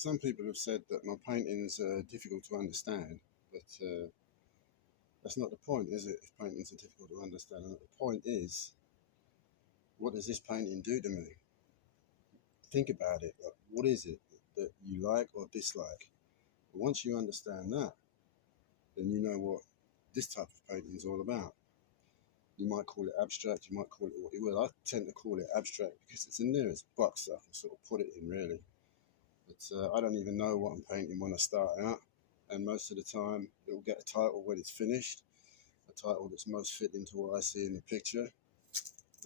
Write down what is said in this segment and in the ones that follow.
Some people have said that my paintings are difficult to understand, but that's not the point, is it? If paintings are difficult to understand, and the point is, what does this painting do to me? Think about it. Like, what is it that you like or dislike? Once you understand that, then you know what this type of painting is all about. You might call it abstract, you might call it what you will. I tend to call it abstract because it's the nearest box I can sort of put it in, really. But I don't even know what I'm painting when I start out, and most of the time it will get a title when it's finished, a title that's most fitting to what I see in the picture.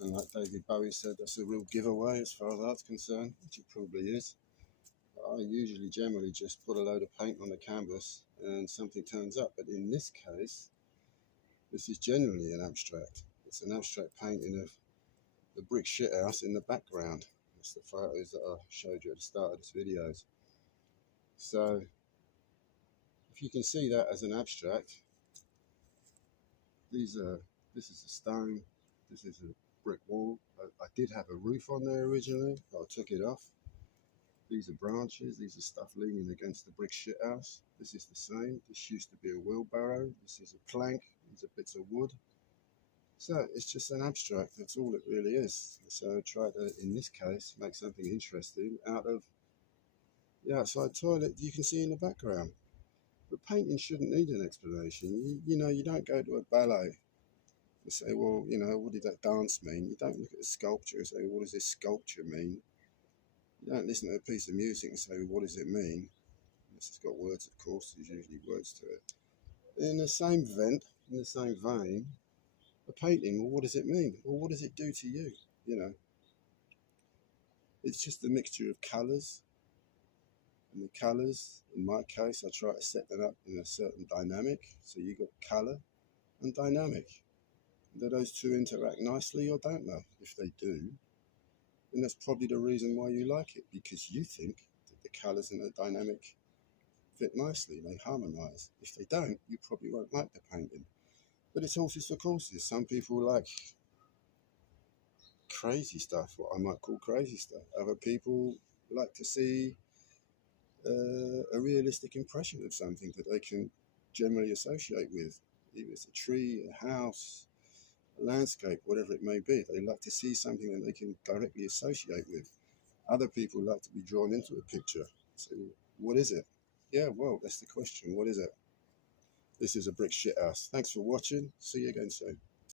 And like David Bowie said, that's a real giveaway as far as that's concerned, which it probably is. I usually generally just put a load of paint on the canvas and something turns up, but in this case, this is generally an abstract. It's an abstract painting of the brick shithouse in the background. That's the photos that I showed you at the start of this video. So, if you can see that as an abstract, this is a stone, this is a brick wall. I did have a roof on there originally, but I took it off. These are branches, these are stuff leaning against the brick shithouse. This is the same. This used to be a wheelbarrow. This is a plank. These are bits of wood. So it's just an abstract, that's all it really is. So I try to, in this case, make something interesting out of the outside toilet you can see in the background. But painting shouldn't need an explanation. You know, you don't go to a ballet and say, well, you know, what did that dance mean? You don't look at the sculpture and say, what does this sculpture mean? You don't listen to a piece of music and say, what does it mean? Unless it's got words, of course, there's usually words to it. In the same vein, a painting, well, what does it mean? Well, what does it do to you? You know, it's just a mixture of colours. And the colours, in my case, I try to set them up in a certain dynamic. So you got colour and dynamic. Do those two interact nicely or don't they? If they do, then that's probably the reason why you like it, because you think that the colours and the dynamic fit nicely, they harmonise. If they don't, you probably won't like the painting. But it's horses for courses. Some people like crazy stuff, what I might call crazy stuff. Other people like to see a realistic impression of something that they can generally associate with. Either it's a tree, a house, a landscape, whatever it may be. They like to see something that they can directly associate with. Other people like to be drawn into a picture. So, what is it? Yeah, well, that's the question. What is it? This is a brick shithouse. Thanks for watching. See you again soon.